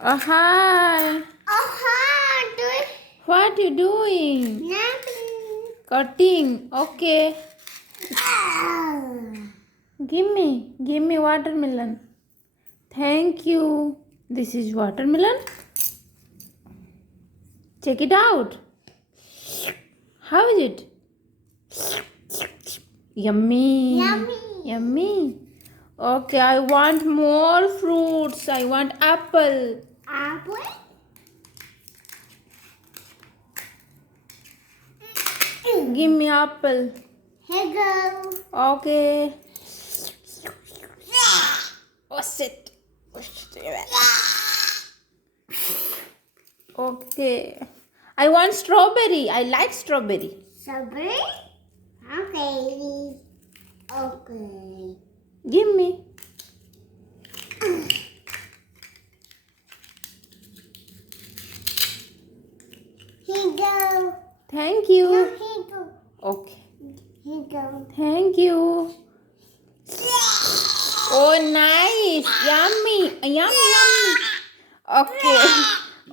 Oh, hi. Oh, hi, doing What you doing? nothing. Cutting. Okay. Ah. Give me watermelon. Thank you. This is watermelon. Check it out. How is it? Yummy. Yummy. Yummy. Okay, I want more fruits. I want apple. Apple. Give me apple. Here go. Okay. Oh, sit. Okay. I want strawberry. I like strawberry. Strawberry. Okay. Okay. Give me. Here go. Thank No, you. here go. Okay. Here go. Thank you. Oh, nice. Yummy. Yummy. Okay.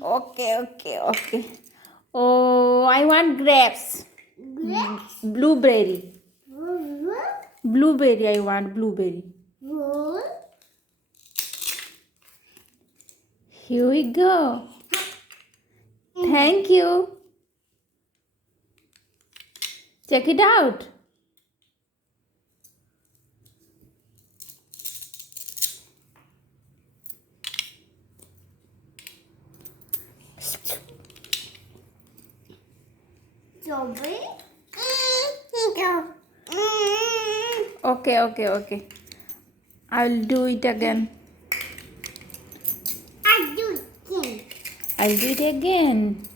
Okay. Oh, I want grapes. Grapes. Blueberry. Wool. Blueberry. I want blueberry. Wool. Here we go. Thank you. Check it out. Strawberry. Here go. Okay. I'll do it again. I do it. I'll do it again.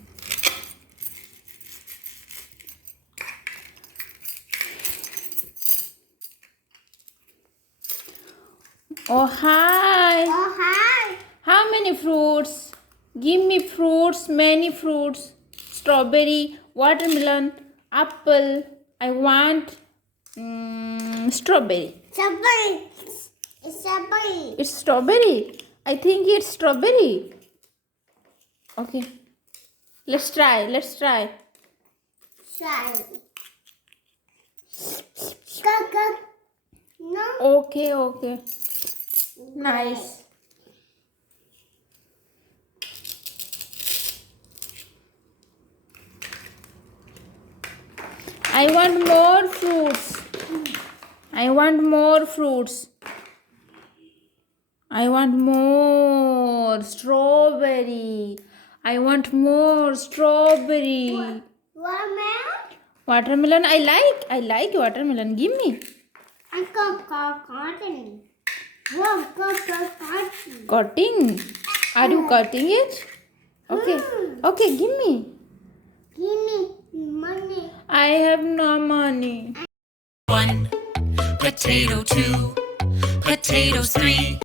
Oh, hi. Oh, hi. How many fruits? Give me fruits, many fruits. Strawberry, watermelon, apple. I want strawberry. Strawberry. It's strawberry. It's strawberry. I think it's strawberry. Okay. Let's try. Try. Go. No. Okay. Nice. I want more fruits. I want more strawberry. I want more strawberry. Watermelon. Watermelon. I like watermelon. Give me. I got cotton. Whoa, go cotton. Cutting. Are you cutting it? Okay, give me. Give me money. I have no money. 1, potato 2, potatoes 3.